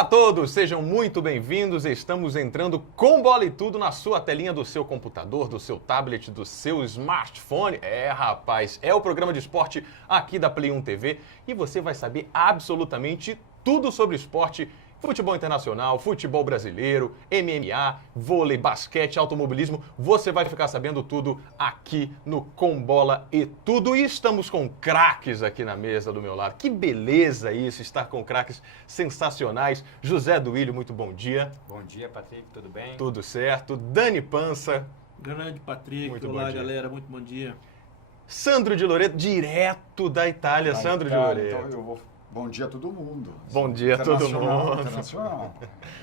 Olá a todos, sejam muito bem-vindos. Estamos entrando com bola e tudo na sua telinha do seu computador, do seu tablet, do seu smartphone. Rapaz, é o programa de esporte aqui da Play 1 TV e você vai saber absolutamente tudo sobre esporte. Futebol internacional, futebol brasileiro, MMA, vôlei, basquete, automobilismo. Você vai ficar sabendo tudo aqui no Com Bola e Tudo. E estamos com craques aqui na mesa do meu lado. Que beleza isso, estar com craques sensacionais. José Duílio, muito bom dia. Bom dia, Patrick, tudo bem? Tudo certo. Dani Pança. Grande Patrick, Muito olá bom dia. galera, muito bom dia. Sandro de Loreto, direto da Itália. Sandro de Loreto. Então eu vou... Bom dia a todo mundo. Bom dia a todo mundo. Internacional.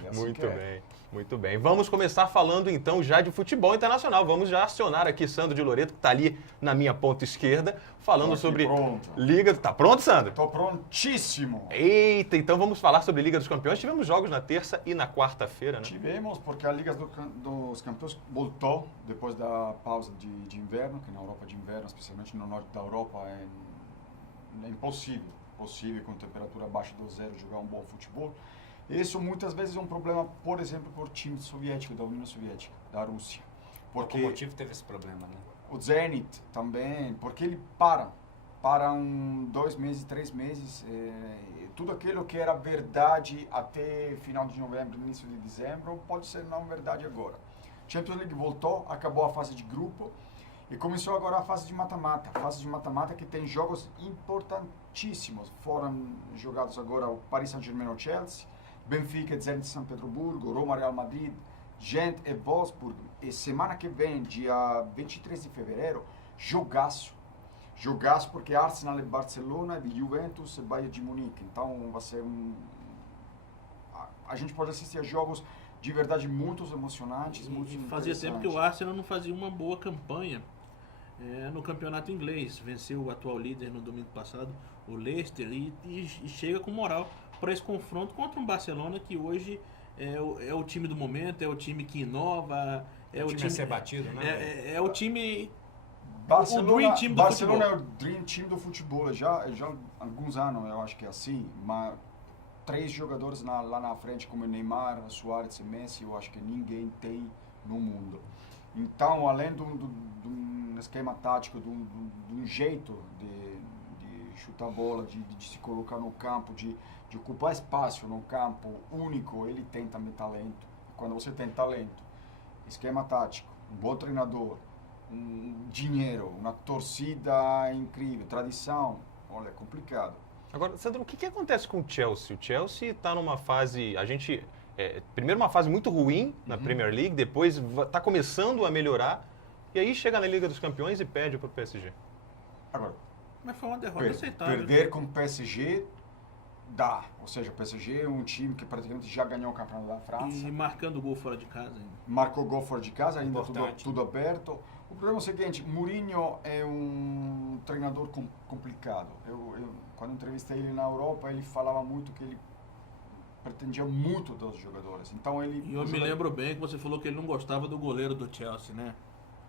Assim Muito que é. bem, muito bem. Vamos começar falando então já de futebol internacional. Vamos já acionar aqui Sandro de Loreto, que está ali na minha ponta esquerda, falando Tô aqui sobre pronto. Liga... Tá pronto, Sandro? Tô prontíssimo. Eita, então vamos falar sobre Liga dos Campeões. Tivemos jogos na terça e na quarta-feira, né? Tivemos, porque a Liga dos Campeões voltou depois da pausa de inverno, que na Europa de inverno, especialmente no norte da Europa, é impossível com temperatura abaixo do zero jogar um bom futebol. Isso muitas vezes é um problema, por exemplo, por time soviético, da União Soviética, da Rússia. Porque o motivo teve esse problema, né? O Zenit também, porque ele para 2 meses, 3 meses, tudo aquilo que era verdade até final de novembro, início de dezembro, pode ser não verdade agora. Champions League voltou, acabou a fase de grupo e começou agora a fase de mata-mata. Fase de mata-mata que tem jogos importantíssimos. Foram jogados agora o Paris Saint-Germain e Chelsea, Benfica, Zenit de São Petersburgo, Roma, Real Madrid, Gent e Wolfsburg. E semana que vem, dia 23 de fevereiro, jogaço. Jogaço porque Arsenal e Barcelona, de Juventus e Bayern de Munique. Então vai ser a gente pode assistir a jogos de verdade muito emocionantes, muito E fazia tempo que o Arsenal não fazia uma boa campanha no campeonato inglês. Venceu o atual líder no domingo passado, o Leicester, e chega com moral para esse confronto contra um Barcelona que hoje é o time do momento, é o time que inova, é o time a ser batido, né? É o time... Barcelona, o Dream Team do Barcelona futebol. é o Dream Team do futebol. Já há alguns anos eu acho que é assim, mas 3 jogadores lá na frente, como Neymar, Suárez e Messi, eu acho que ninguém tem no mundo. Então, além de um esquema tático, de um jeito de chutar a bola, de se colocar no campo, de ocupar espaço no campo único, ele tem também talento. Quando você tem talento, esquema tático, um bom treinador, dinheiro, uma torcida incrível, tradição, olha, é complicado. Agora, Sandro, o que acontece com o Chelsea? O Chelsea está numa fase... primeiro uma fase muito ruim na Premier League, depois está começando a melhorar, e aí chega na Liga dos Campeões e perde para o PSG. Agora, Mas foi uma derrota aceitável. perder com o PSG dá. Ou seja, o PSG é um time que praticamente já ganhou o campeonato da França. E marcando gol fora de casa ainda. Marcou gol fora de casa, ainda Importante. tudo aberto. O problema é o seguinte, Mourinho é um treinador complicado. Quando entrevistei ele na Europa, ele falava muito que ele pretendia muito dos jogadores. Então ele... E eu me lembro bem que você falou que ele não gostava do goleiro do Chelsea, né?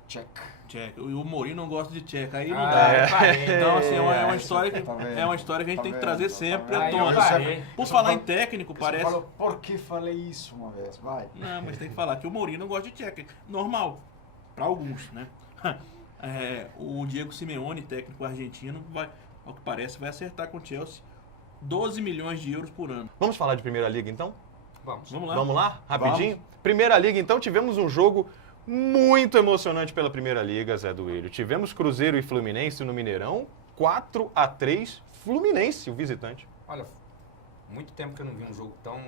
Check. Tcheca. E o Mourinho não gosta de Tcheca. Aí não Ah, dá. eu parei. Então, assim, é uma história que, Tá vendo? é uma história que a gente Tá tem que vendo? trazer Tá sempre vendo? à Aí eu tona. parei. Por falar em técnico, Você parece... falou, por que falei isso uma vez? Vai. Não, mas tem que falar que o Mourinho não gosta de Tcheca. Normal. Para alguns, né? O Diego Simeone, técnico argentino, ao que parece, vai acertar com o Chelsea 12 milhões de euros por ano. Vamos falar de Primeira Liga, então? Vamos. Vamos lá. Vamos lá? Rapidinho? Vamos. Primeira Liga, então, tivemos um jogo muito emocionante pela Primeira Liga, Zé Duílio. Tivemos Cruzeiro e Fluminense no Mineirão, 4-3, Fluminense, o visitante. Olha, muito tempo que eu não vi um jogo tão,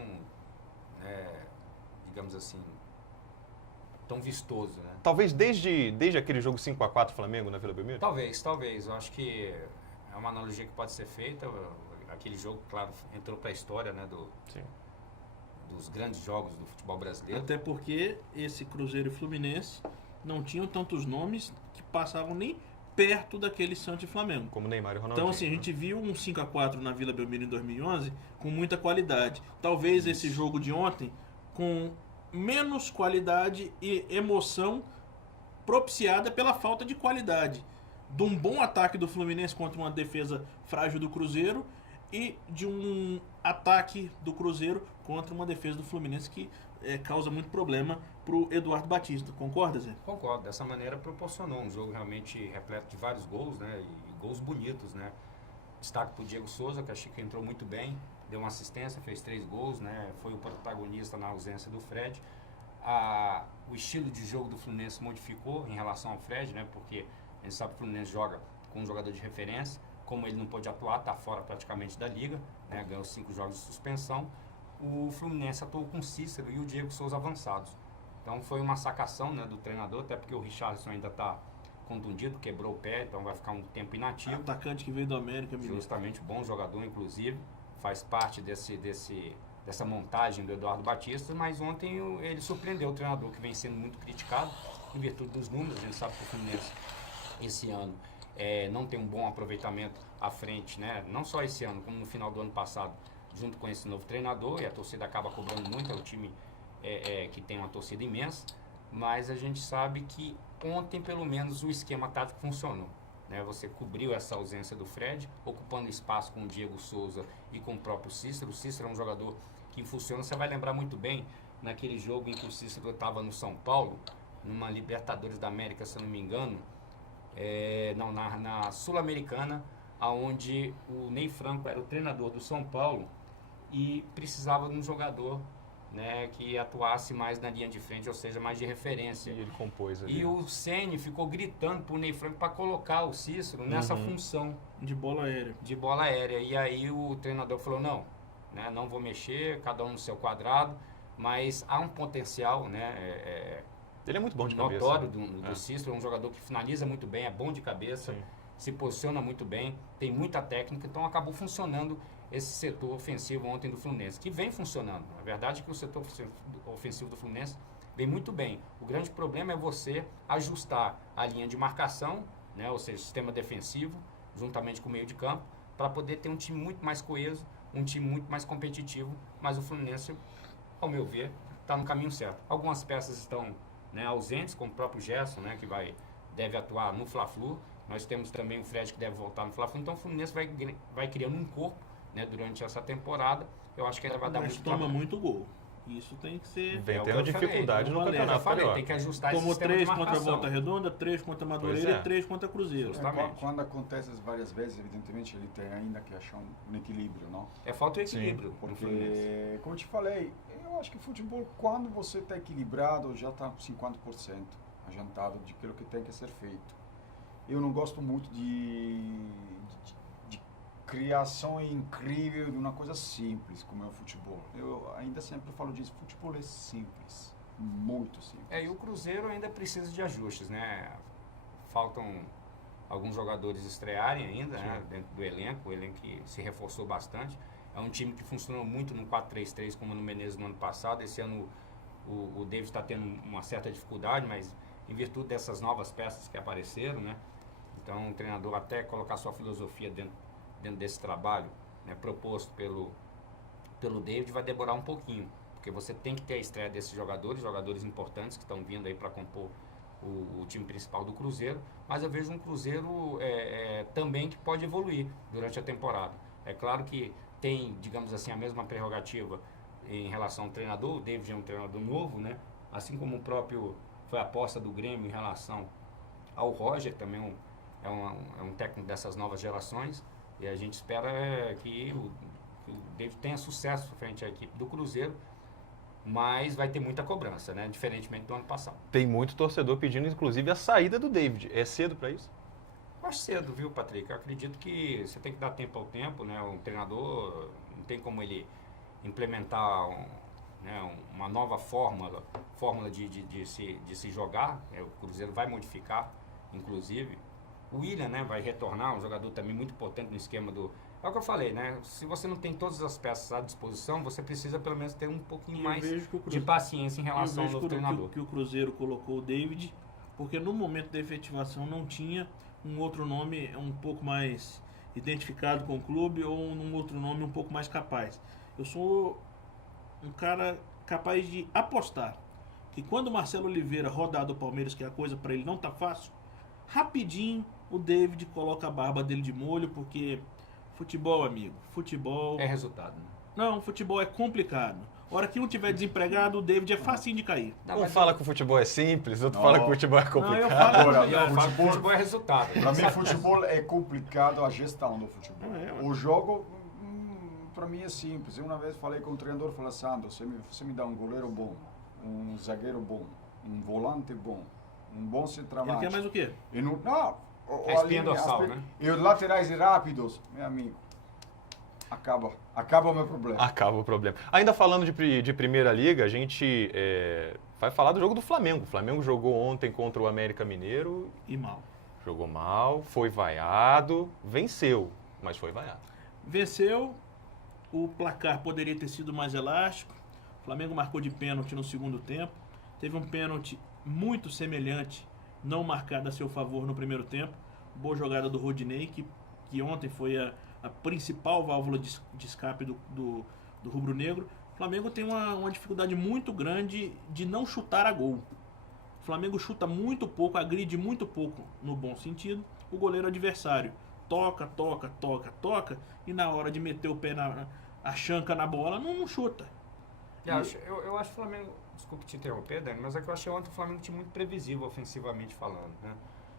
digamos assim, tão vistoso, né? Talvez desde aquele jogo 5-4 Flamengo na Vila Belmiro? Talvez. Eu acho que é uma analogia que pode ser feita. Aquele jogo, claro, entrou para a história, né, Sim. dos grandes jogos do futebol brasileiro. Até porque esse Cruzeiro e Fluminense não tinham tantos nomes que passavam nem perto daquele Santos e Flamengo. Como Neymar e Ronaldinho. Então, assim, a gente viu um 5-4 na Vila Belmiro em 2011 com muita qualidade. Talvez esse jogo de ontem com menos qualidade e emoção propiciada pela falta de qualidade de um bom ataque do Fluminense contra uma defesa frágil do Cruzeiro e de um ataque do Cruzeiro contra uma defesa do Fluminense que causa muito problema pro Eduardo Batista. Concorda, Zé? Concordo, dessa maneira proporcionou um jogo realmente repleto de vários gols, né? E gols bonitos, né? Destaque pro Diego Souza, que achei que entrou muito bem, deu uma assistência, fez 3 gols, né? Foi o protagonista na ausência do Fred. O estilo de jogo do Fluminense modificou em relação ao Fred, né? Porque a gente sabe que o Fluminense joga com um jogador de referência, como ele não pôde atuar, está fora praticamente da liga, né? Ganhou 5 jogos de suspensão. O Fluminense atuou com o Cícero e o Diego Souza avançados. Então foi uma sacação, né, do treinador, até porque o Richarlison ainda está contundido, quebrou o pé, então vai ficar um tempo inativo. Atacante que veio do América, Justamente, bom jogador, inclusive, faz parte dessa montagem do Eduardo Batista, mas ontem ele surpreendeu o treinador, que vem sendo muito criticado em virtude dos números. A gente sabe que o Fluminense esse ano não tem um bom aproveitamento à frente, né? Não só esse ano, como no final do ano passado, junto com esse novo treinador, e a torcida acaba cobrando muito, é um time que tem uma torcida imensa, mas a gente sabe que ontem, pelo menos, o esquema tático funcionou, né? Você cobriu essa ausência do Fred, ocupando espaço com o Diego Souza e com o próprio Cícero. O Cícero é um jogador que funciona, você vai lembrar muito bem, naquele jogo em que o Cícero estava no São Paulo, numa Libertadores da América, se eu não me engano, na Sul-Americana, onde o Ney Franco era o treinador do São Paulo e precisava de um jogador, né, que atuasse mais na linha de frente, ou seja, mais de referência. E ele compôs ali. E o Ceni ficou gritando pro Ney Franco para colocar o Cícero nessa função de bola aérea. De bola aérea. E aí o treinador falou, não, né, não vou mexer, cada um no seu quadrado, mas há um potencial, né, ele é muito bom de notório cabeça, do Cícero, é um jogador que finaliza muito bem, é bom de cabeça, sim, se posiciona muito bem, tem muita técnica, então acabou funcionando esse setor ofensivo ontem do Fluminense, que vem funcionando. A verdade é que o setor ofensivo do Fluminense vem muito bem. O grande problema é você ajustar a linha de marcação, né, ou seja, o sistema defensivo, juntamente com o meio de campo, para poder ter um time muito mais coeso, um time muito mais competitivo, mas o Fluminense, ao meu ver, está no caminho certo. Algumas peças estão, né, ausentes, como o próprio Gerson, né, que deve atuar no Fla-Flu. Nós temos também o Fred, que deve voltar no Fla-Flu. Então o Fluminense vai criando um corpo, né, durante essa temporada. Eu acho que ainda vai dar muito toma trabalho. muito gol. Isso tem que ser... Vem tendo dificuldade no Campeonato Carioca. Tem que ajustar esse Tomou sistema 3 de contra a marcação. Volta Redonda, 3 contra a Madureira e 3 contra a Cruzeiro. Justamente. Quando acontece várias vezes, evidentemente, ele tem ainda que achar um equilíbrio, não? Falta o equilíbrio. Porque, como eu te falei, eu acho que futebol, quando você está equilibrado, já está 50% adiantado de aquilo que tem que ser feito. Eu não gosto muito de criação incrível de uma coisa simples, como é o futebol. Eu ainda sempre falo disso, futebol é simples, muito simples. E o Cruzeiro ainda precisa de ajustes, né? Faltam alguns jogadores estrearem ainda, né, dentro do elenco, o elenco que se reforçou bastante. É um time que funcionou muito no 4-3-3, como no Menezes no ano passado. Esse ano o David está tendo uma certa dificuldade, mas em virtude dessas novas peças que apareceram, né? Então o treinador até colocar sua filosofia dentro desse trabalho, né, proposto pelo David, vai demorar um pouquinho, porque você tem que ter a estreia desses jogadores importantes que estão vindo aí para compor o time principal do Cruzeiro, mas eu vejo um Cruzeiro também que pode evoluir durante a temporada. É claro que tem, digamos assim, a mesma prerrogativa em relação ao treinador. O David é um treinador novo, né? Assim como o próprio foi a aposta do Grêmio em relação ao Roger, também é um técnico dessas novas gerações. E a gente espera que o David tenha sucesso frente à equipe do Cruzeiro, mas vai ter muita cobrança, né? Diferentemente do ano passado. Tem muito torcedor pedindo, inclusive, a saída do David. É cedo para isso? Eu acho cedo, viu, Patrick? Eu acredito que você tem que dar tempo ao tempo, né? O treinador não tem como ele implementar uma nova fórmula de se jogar. O Cruzeiro vai modificar, inclusive. O William, né, vai retornar, um jogador também muito potente no esquema do... É o que eu falei, né? Se você não tem todas as peças à disposição, você precisa pelo menos ter um pouquinho mais de paciência em relação ao novo treinador. Que o Cruzeiro colocou o David, porque no momento da efetivação não tinha um outro nome um pouco mais identificado com o clube ou um outro nome um pouco mais capaz. Eu sou um cara capaz de apostar que quando o Marcelo Oliveira rodar do Palmeiras, que a coisa para ele não tá fácil, rapidinho o David coloca a barba dele de molho, porque Futebol, amigo. Futebol. É resultado, né? Não, futebol é complicado. A hora que um tiver desempregado, o David é facinho de cair. Um fala que o futebol é simples, outro Não. fala que o futebol é Não, eu complicado. falo. Agora, Eu falo que futebol é resultado. Para mim, futebol é complicado a gestão do futebol. O jogo, para mim, é simples. Eu uma vez falei com o treinador, falei, Sandro, você me dá um goleiro bom, um zagueiro bom, um volante bom, um bom Ele centroavante. quer mais o quê? E não, É espinha dorsal, né? E os laterais rápidos, meu amigo, acaba o meu problema. Acaba o problema. Ainda falando de Primeira Liga, a gente vai falar do jogo do Flamengo. O Flamengo jogou ontem contra o América Mineiro, E mal. jogou mal, foi vaiado, venceu, mas foi vaiado. Venceu, o placar poderia ter sido mais elástico. O Flamengo marcou de pênalti no segundo tempo. Teve um pênalti muito semelhante, não marcado a seu favor no primeiro tempo. Boa jogada do Rodinei, que ontem foi a principal válvula de escape do rubro-negro. O Flamengo tem uma dificuldade muito grande de não chutar a gol. O Flamengo chuta muito pouco, agride muito pouco no bom sentido o goleiro adversário. Toca, e na hora de meter o pé a chanca na bola, não chuta. Eu acho o Flamengo, desculpe te interromper, Dani, mas é que eu achei ontem o Flamengo um time muito previsível ofensivamente falando, né?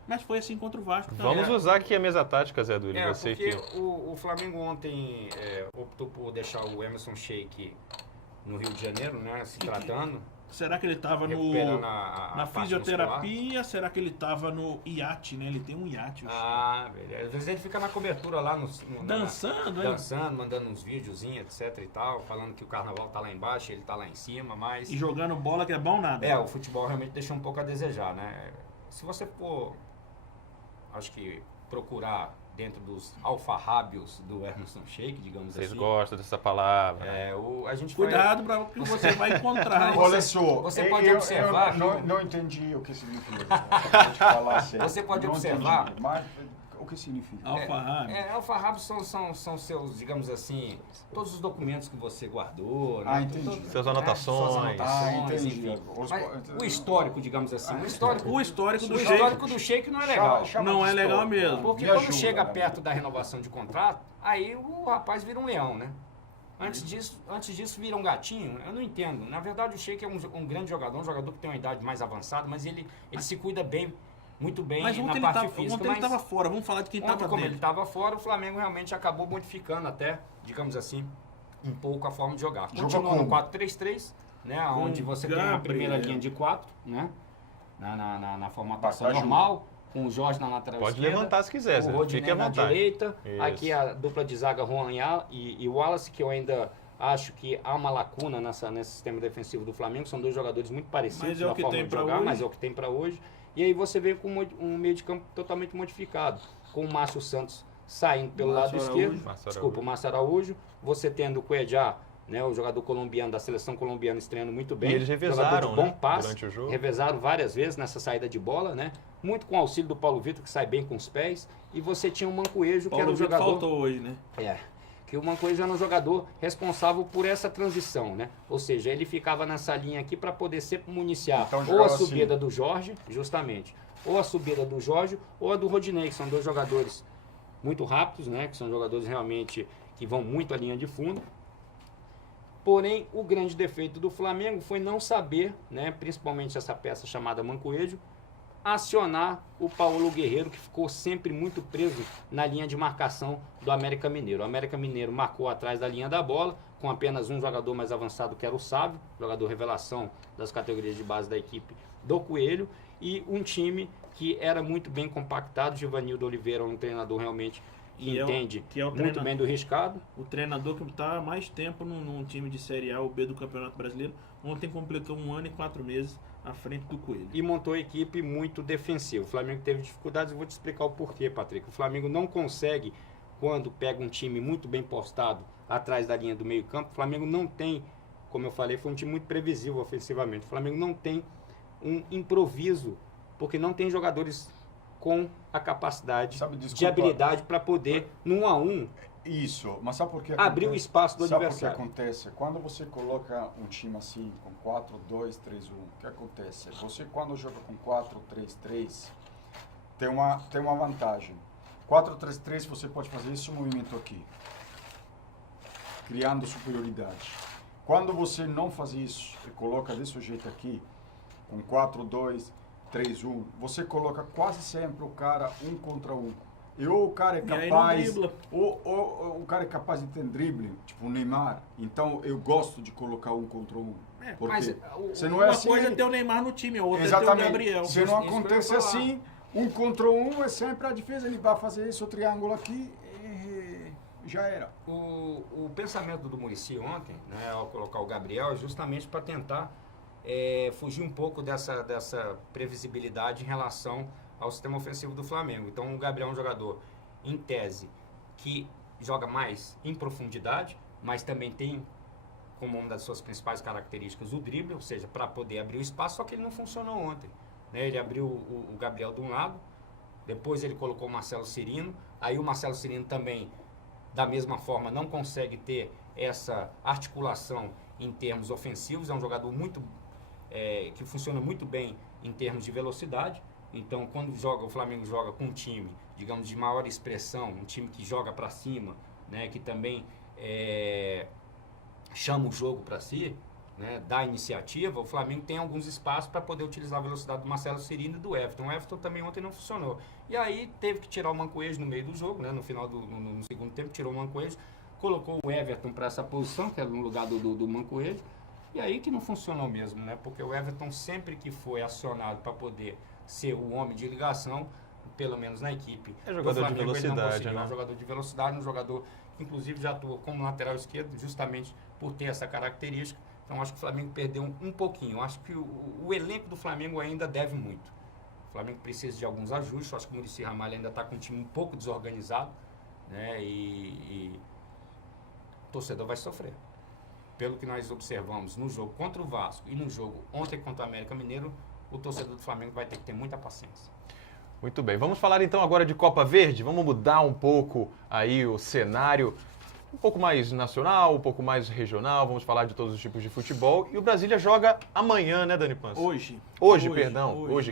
Mas foi assim contra o Vasco também. Vamos usar aqui a mesa tática, Zé Duri. Você porque que... o Flamengo ontem optou por deixar o Emerson Sheik no Rio de Janeiro, né, se tratando. Será que ele estava recuperando na fisioterapia? Será que ele estava no iate, né? Ele tem um iate. Beleza. Às vezes ele fica na cobertura lá Dançando, dançando, mandando uns videozinhos, etc e tal, falando que o carnaval tá lá embaixo, ele tá lá em cima, mas... E jogando bola que é bom nada. O futebol realmente deixa um pouco a desejar, né? Se você for, acho que procurar dentro dos alfarrábios do Emerson Sheik, digamos Vocês assim. gostam dessa palavra. A gente Cuidado para o que você vai encontrar. Olha só, você pode observar... Eu não entendi o que significa. Vou te falar sério. Você pode Não observar... entendi, mas o que significa? Alfarrábio. Alfarrábios são seus, digamos assim, todos os documentos que você guardou. Né? Entendi. Suas anotações. Entendi. Enfim. Mas o histórico, digamos assim. O histórico do Sheik não é legal. Não é legal mesmo. Porque quando chega perto da renovação de contrato, aí o rapaz vira um leão, né? Antes disso vira um gatinho, eu não entendo. Na verdade, o Sheik é um grande jogador, um jogador que tem uma idade mais avançada, mas ele se cuida bem. Muito bem mas na parte física. Ontem ele estava fora, vamos falar de quem estava dentro. Como ele estava fora, o Flamengo realmente acabou modificando até, digamos assim, um pouco a forma de jogar. Continuou no 4-3-3, né, onde você tem a primeira linha de 4, né, na formatação normal, com o Jorge na lateral Pode esquerda. Pode levantar se quiser, o Rodinei na direita, Isso. aqui a dupla de zaga Juan e Wallace, que eu ainda... Acho que há uma lacuna nesse sistema defensivo do Flamengo. São dois jogadores muito parecidos na forma de jogar, mas é o que tem para hoje. E aí você vem com um meio de campo totalmente modificado, com o Márcio Santos saindo pelo lado esquerdo. O Márcio Araújo. Você tendo o Cuejá, né, o jogador colombiano da seleção colombiana, estreando muito bem. E eles revezaram, de bom passe, durante o jogo. Revezaram várias vezes nessa saída de bola, né? Muito com o auxílio do Paulo Vitor, que sai bem com os pés. E você tinha o Mancoejo, que era o jogador... faltou hoje, né? Que o Mancoejo era um jogador responsável por essa transição, né? Ou seja, ele ficava nessa linha aqui para poder sempre municiar ou a subida do Jorge, justamente, ou a subida do Jorge ou a do Rodinei, que são dois jogadores muito rápidos, né? Que são jogadores realmente que vão muito à linha de fundo. Porém, o grande defeito do Flamengo foi não saber, né? Principalmente essa peça chamada Mancoejo, acionar o Paulo Guerreiro, que ficou sempre muito preso na linha de marcação do América Mineiro. O América Mineiro marcou atrás da linha da bola, com apenas um jogador mais avançado, que era o Sávio, jogador revelação das categorias de base da equipe do Coelho, e um time que era muito bem compactado. Givanildo Oliveira, um treinador realmente que entende muito bem do riscado. O treinador que está há mais tempo num time de Série A ou B do Campeonato Brasileiro, ontem completou 1 ano e 4 meses à frente do Coelho. E montou a equipe muito defensiva. O Flamengo teve dificuldades, eu vou te explicar o porquê, Patrick. O Flamengo não consegue, quando pega um time muito bem postado atrás da linha do meio campo, o Flamengo não tem, como eu falei, foi um time muito previsível ofensivamente. O Flamengo não tem um improviso, porque não tem jogadores com a capacidade de habilidade para poder, num a um, isso, mas sabe por que abrir o espaço do adversário? Sabe o que acontece? Quando você coloca um time assim, com 4-2-3-1, o que acontece? Você, quando joga com 4-3-3, tem uma vantagem. 4-3-3 você pode fazer esse movimento aqui, criando superioridade. Quando você não faz isso e coloca desse jeito aqui, com 4-2-3-1, você coloca quase sempre o cara 1 contra 1. E ou o cara é capaz, o cara é capaz de ter drible, tipo o Neymar. Então eu gosto de colocar 1 contra 1. Porque você não é uma assim. coisa é ter o Neymar no time, a outra Exatamente. é ter o Gabriel. Se não acontece assim, 1 contra 1 é sempre a defesa, ele vai fazer esse triângulo aqui e já era. O pensamento do Muricy ontem, né, ao colocar o Gabriel, é justamente para tentar fugir um pouco dessa previsibilidade em relação ao sistema ofensivo do Flamengo. Então o Gabriel é um jogador, em tese, que joga mais em profundidade, mas também tem como uma das suas principais características o drible, ou seja, para poder abrir o espaço, só que ele não funcionou ontem. Né? Ele abriu o Gabriel de um lado, depois ele colocou o Marcelo Cirino, aí o Marcelo Cirino também, da mesma forma, não consegue ter essa articulação em termos ofensivos, é um jogador que funciona muito bem em termos de velocidade. Então, quando o Flamengo joga com um time, digamos, de maior expressão, um time que joga para cima, né, que também chama o jogo para si, né, dá iniciativa, o Flamengo tem alguns espaços para poder utilizar a velocidade do Marcelo Cirino e do Everton. O Everton também ontem não funcionou. E aí teve que tirar o Mancoejo no meio do jogo, né, no final no segundo tempo, tirou o Mancoejo, colocou o Everton para essa posição, que era no lugar do Mancoejo, e aí que não funcionou mesmo, né, porque o Everton sempre que foi acionado para poder ser o homem de ligação, pelo menos na equipe. É jogador de velocidade, né? É um jogador de velocidade, um jogador que inclusive já atua como lateral esquerdo, justamente por ter essa característica. Então acho que o Flamengo perdeu um pouquinho. Acho que o elenco do Flamengo ainda deve muito. O Flamengo precisa de alguns ajustes. Acho que o Muricy Ramalho ainda está com um time um pouco desorganizado, né? E o torcedor vai sofrer. Pelo que nós observamos no jogo contra o Vasco e no jogo ontem contra o América Mineiro, o torcedor do Flamengo vai ter que ter muita paciência. Muito bem, vamos falar então agora de Copa Verde, vamos mudar um pouco aí o cenário, um pouco mais nacional, um pouco mais regional, vamos falar de todos os tipos de futebol. E o Brasília joga amanhã, né, Dani Pança? Hoje,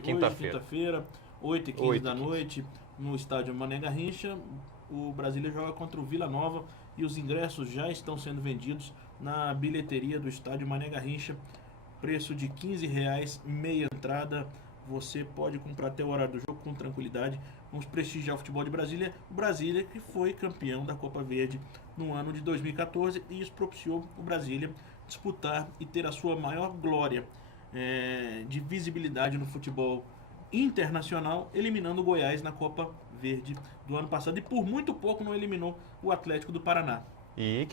quinta-feira. Quinta-feira, 8h15 da noite, no estádio Mané Garrincha, o Brasília joga contra o Vila Nova e os ingressos já estão sendo vendidos na bilheteria do estádio Mané Garrincha. Preço de R$15, meia entrada. Você pode comprar até o horário do jogo com tranquilidade. Vamos prestigiar o futebol de Brasília. O Brasília que foi campeão da Copa Verde no ano de 2014 e isso propiciou o Brasília disputar e ter a sua maior glória de visibilidade no futebol internacional, eliminando o Goiás na Copa Verde do ano passado e por muito pouco não eliminou o Atlético do Paraná. E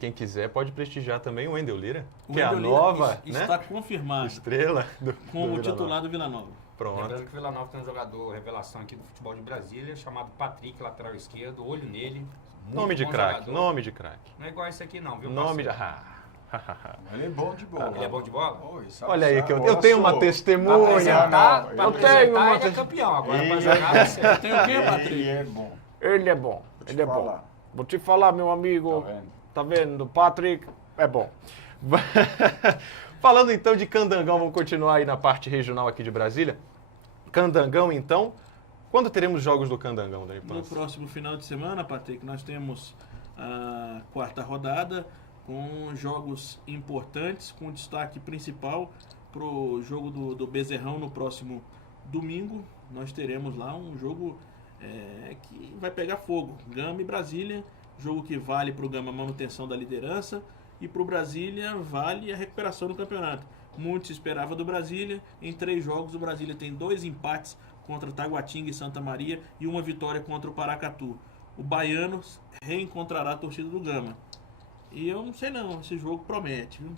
quem quiser pode prestigiar também o Wendel Lira, que O é a Wendel Lira nova está confirmado estrela como Vila titular Nova. do Vila Nova. Pronto. Lembrando que o Vila Nova tem um jogador revelação aqui do futebol de Brasília, chamado Patrick, lateral esquerdo, olho nele. Nome de bom craque, jogador. nome de craque. Não é igual esse aqui não, viu? Nome de... parceiro? Ele é bom de bola. Ele é bom de bola? Oi, sabe, Olha aí, que eu bola tenho uma sou. testemunha. Não, Pra eu apresentar, tenho uma... ele é campeão. Agora pra Ele- jogar, você Tem o quê, Patrick? Ele é bom. Ele é bom, Vou te ele é bom. falar. Vou te falar, meu amigo. Tá vendo? Tá vendo? Patrick é bom. Falando então de Candangão, vamos continuar aí na parte regional aqui de Brasília. Candangão, então. Quando teremos jogos do Candangão, Dani No Pança? próximo final de semana, Patrick, nós temos a quarta rodada com jogos importantes, com destaque principal para o jogo do Bezerrão no próximo domingo. Nós teremos lá um jogo que vai pegar fogo. Gama e Brasília, jogo que vale para o Gama a manutenção da liderança e para o Brasília vale a recuperação do campeonato. Muito se esperava do Brasília. Em 3 jogos, o Brasília tem 2 empates contra Taguatinga e Santa Maria e uma vitória contra o Paracatu. O Baiano reencontrará a torcida do Gama. E eu não sei não, esse jogo promete, viu?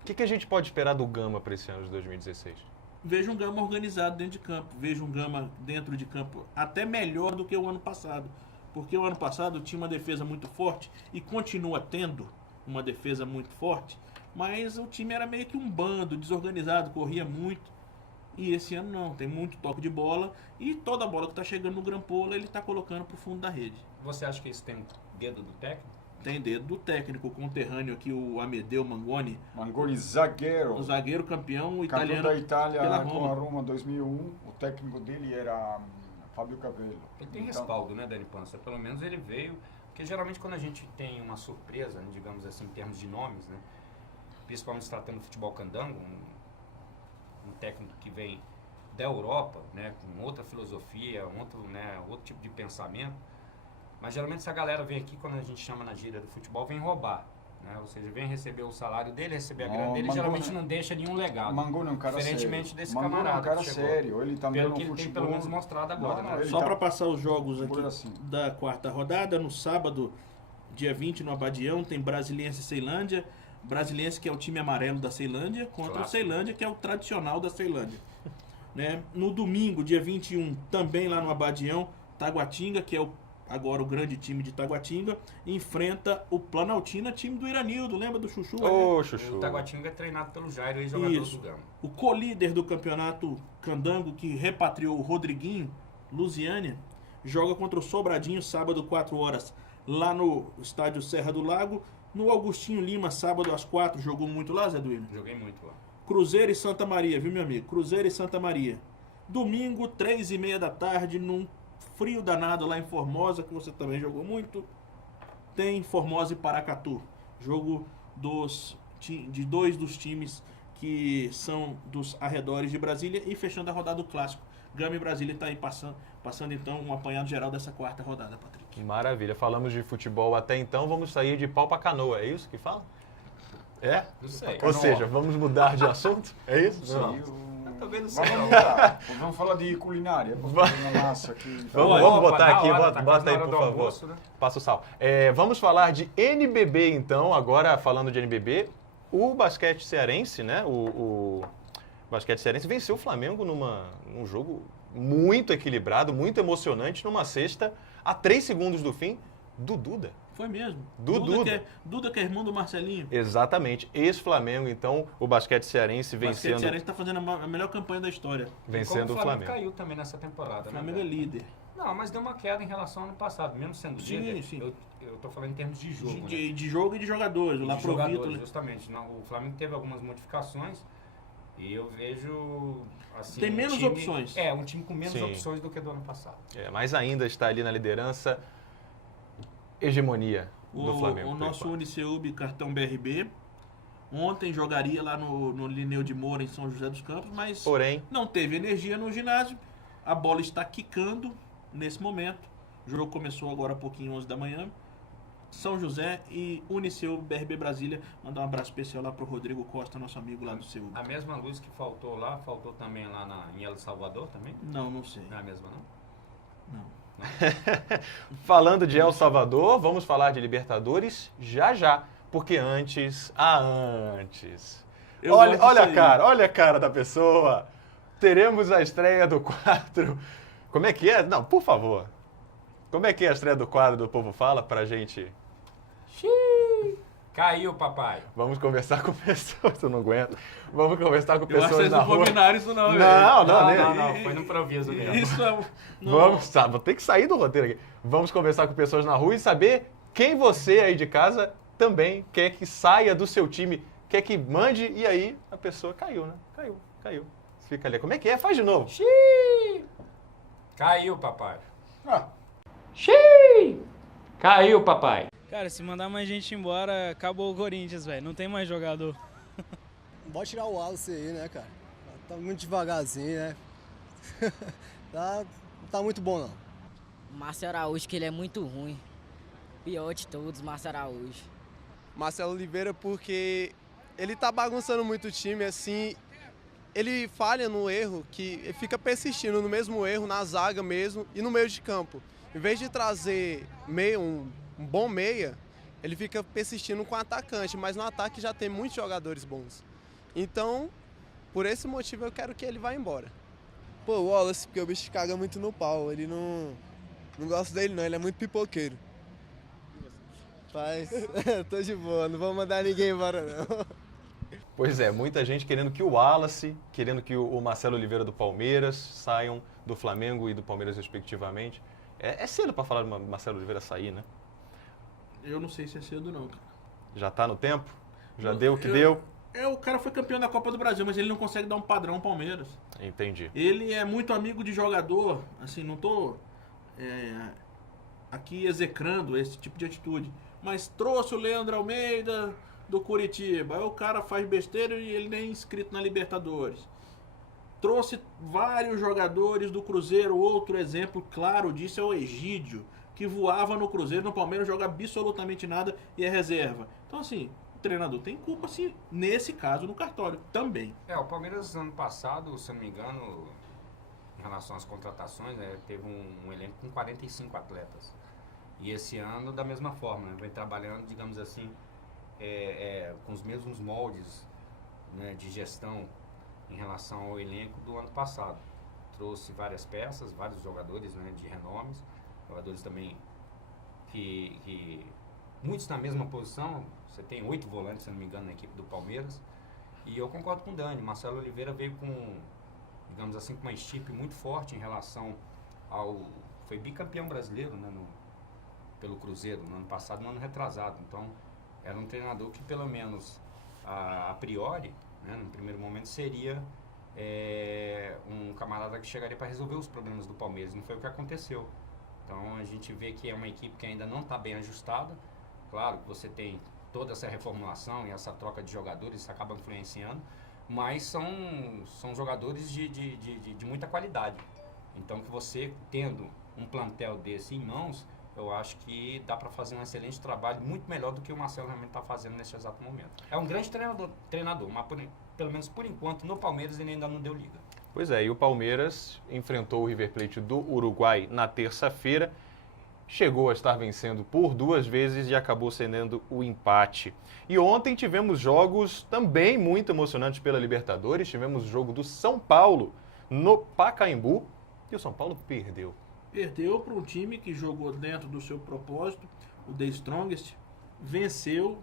O que a gente pode esperar do Gama para esse ano de 2016? Vejo um Gama organizado dentro de campo. Vejo um Gama dentro de campo até melhor do que o ano passado. Porque o ano passado tinha uma defesa muito forte e continua tendo uma defesa muito forte, mas o time era meio que um bando, desorganizado, corria muito. E esse ano não, tem muito toque de bola e toda a bola que está chegando no Grampola ele está colocando para o fundo da rede. Você acha que isso tem dedo do técnico? Tem dedo do técnico, o conterrâneo aqui, o Amedeo Mangoni, Mangoni, zagueiro. o zagueiro campeão Campeão italiano da Itália pela com Roma. a Roma 2001. O técnico dele era Fábio Capello. Ele tem Então, respaldo, né, Dani Pança? Pelo menos ele veio, porque geralmente quando a gente tem uma surpresa, né, digamos assim, em termos de nomes, né, principalmente se tratando do futebol candango, um técnico que vem da Europa, né, com outra filosofia, outro tipo de pensamento, mas geralmente essa galera vem aqui, quando a gente chama na gíria do futebol, vem roubar. Né? Ou seja, vem receber o salário dele, receber a grana dele, geralmente não deixa nenhum legado. Mangoni é um cara diferentemente sério. desse Mangoni camarada é um cara que chegou. sério. Ele também Pelo no que ele tem futebol... pelo menos mostrado agora. Não, Né? ele Só tá- para passar os jogos por aqui assim. da quarta rodada, no sábado, dia 20, no Abadião, tem Brasiliense e Ceilândia. Brasiliense, que é o time amarelo da Ceilândia, contra Clássico. o Ceilândia, que é o tradicional da Ceilândia. Né? No domingo, dia 21, também lá no Abadião, Taguatinga, que é agora o grande time de Taguatinga, enfrenta o Planaltina, time do Iranildo, lembra do Chuchu? Ô, Chuchu. O Taguatinga é treinado pelo Jairo, ex-jogador Isso. do Gama. O co-líder do campeonato Candango, que repatriou o Rodriguinho, Lusiânia, joga contra o Sobradinho, sábado, 4 horas, lá no estádio Serra do Lago. No Augustinho Lima, sábado, às 4, jogou muito lá, Zé Duílio? Joguei muito lá. Cruzeiro e Santa Maria, viu, meu amigo? Cruzeiro e Santa Maria. Domingo, 3h30 da tarde, num frio danado lá em Formosa, que você também jogou muito, tem Formosa e Paracatu. Jogo de dois dos times que são dos arredores de Brasília, e fechando a rodada do Clássico. Gama e Brasília está aí passando então um apanhado geral dessa quarta rodada, Patrick. Maravilha. Falamos de futebol até então, vamos sair de pau pra canoa, é isso que fala? É? Não sei. Ou seja, vamos mudar de assunto? É isso? Não. Também não sei. Vamos mudar. Vamos falar de culinária. Massa aqui. Vamos botar na aqui, hora, tá bota quase na aí, hora por do favor. almoço, né? Passa o sal. Vamos falar de NBB, então. Agora, falando de NBB, o basquete cearense, né? O basquete cearense venceu o Flamengo num jogo muito equilibrado, muito emocionante, numa sexta, a 3 segundos do fim, do Duda. Foi mesmo. Duda. Duda, que é irmão do Marcelinho. Exatamente. Ex-Flamengo, então, o basquete cearense O basquete vencendo, cearense está fazendo a melhor campanha da história. vencendo Como o o Flamengo Flamengo. caiu também nessa temporada, O né? Flamengo é velho? líder. Não, mas deu uma queda em relação ao ano passado, mesmo sendo Sim, líder. sim. Eu tô falando em termos de jogo, né? De jogo e de jogadores. O De Laprovito. jogadores, justamente. Não, o Flamengo teve algumas modificações e eu vejo assim, Tem um menos time- opções. Um time com menos Sim. opções do que do ano passado. Mas ainda está ali na liderança, hegemonia do Flamengo. O por nosso enquanto. Uniceub, cartão BRB, ontem jogaria lá no Lineu de Moura, em São José dos Campos, mas Porém, não teve energia no ginásio. A bola está quicando nesse momento. O jogo começou agora há pouquinho, 11 da manhã. São José e Uniceub BRB Brasília. Mandar um abraço especial lá pro Rodrigo Costa, nosso amigo lá do Ceub. A mesma luz que faltou lá, faltou também lá em El Salvador também? Não sei. Não é a mesma, não? Não. falando de El Salvador, vamos falar de Libertadores já. Porque antes. Eu Olha gosto disso aí. olha a cara da pessoa. Teremos a estreia do quadro. Como é que é? Não, por favor. Como é que é a estreia do quadro do Povo Fala pra gente? Caiu, papai. Vamos conversar com pessoas, eu não aguento. Vamos conversar com Eu acho que pessoas vocês na não rua. combinaram isso não, velho. Não, Foi no improviso mesmo. Isso é... Não. Vamos, vou ter que sair do roteiro aqui. Vamos conversar com pessoas na rua e saber quem você aí de casa também quer que saia do seu time, quer que mande, e aí a pessoa caiu, né? Caiu. Fica ali. Como é que é? Faz de novo. Caiu, papai. Ah, Caiu, papai. Cara, se mandar mais gente embora, acabou o Corinthians, velho. Não tem mais jogador. Bora tirar o Wallace aí, né, cara? Tá muito devagarzinho, né? Não tá muito bom, não. Márcio Araújo, que ele é muito ruim. Pior de todos, Márcio Araújo. Marcelo Oliveira, porque ele tá bagunçando muito o time, assim, ele falha no erro, que ele fica persistindo no mesmo erro, na zaga mesmo e no meio de campo. Em vez de trazer um bom meia, ele fica persistindo com o atacante, mas no ataque já tem muitos jogadores bons. Então, por esse motivo, eu quero que ele vá embora. Pô, o Wallace, porque o bicho caga muito no pau. Ele não gosto dele, não. Ele é muito pipoqueiro. Paz, tô de boa. Não vou mandar ninguém embora, não. Pois é, muita gente querendo que o Wallace, querendo que o Marcelo Oliveira do Palmeiras saiam do Flamengo e do Palmeiras respectivamente. É cedo para falar do Marcelo Oliveira sair, né? Eu não sei se é cedo não, cara. Já tá no tempo? Já Eu- deu o que eu- deu? O cara foi campeão da Copa do Brasil, mas ele não consegue dar um padrão ao Palmeiras. Entendi. Ele é muito amigo de jogador, assim, não tô aqui execrando esse tipo de atitude, mas trouxe o Leandro Almeida do Curitiba, aí o cara faz besteira e ele nem é inscrito na Libertadores. Trouxe vários jogadores do Cruzeiro, outro exemplo claro disso é o Egídio, que voava no Cruzeiro, no Palmeiras joga absolutamente nada e é reserva. Então assim, o treinador tem culpa, assim, nesse caso, no cartório também. O Palmeiras ano passado, se eu não me engano, em relação às contratações, teve um elenco com 45 atletas. E esse ano, da mesma forma, né, vem trabalhando, digamos assim, com os mesmos moldes, né, de gestão em relação ao elenco do ano passado. Trouxe várias peças, vários jogadores, né, de renomes, jogadores também que muitos na mesma posição. Você tem 8 volantes, se não me engano, na equipe do Palmeiras. E eu concordo com o Dani. Marcelo Oliveira veio com, digamos assim, com uma estirpe muito forte em relação ao... Foi bicampeão brasileiro, né, pelo Cruzeiro no ano passado, no ano retrasado. Então, era um treinador que, pelo menos a priori, né, no primeiro momento, seria um camarada que chegaria para resolver os problemas do Palmeiras. Não foi o que aconteceu. Então, a gente vê que é uma equipe que ainda não está bem ajustada. Claro que você tem toda essa reformulação e essa troca de jogadores, isso acaba influenciando, mas são jogadores de muita qualidade. Então, que você, tendo um plantel desse em mãos, eu acho que dá para fazer um excelente trabalho, muito melhor do que o Marcelo realmente está fazendo nesse exato momento. É um grande treinador, mas pelo menos por enquanto, no Palmeiras ele ainda não deu liga. Pois é, e o Palmeiras enfrentou o River Plate do Uruguai na terça-feira, chegou a estar vencendo por 2 vezes e acabou cedendo o empate. E ontem tivemos jogos também muito emocionantes pela Libertadores, tivemos o jogo do São Paulo no Pacaembu e o São Paulo perdeu. Perdeu para um time que jogou dentro do seu propósito, o The Strongest, venceu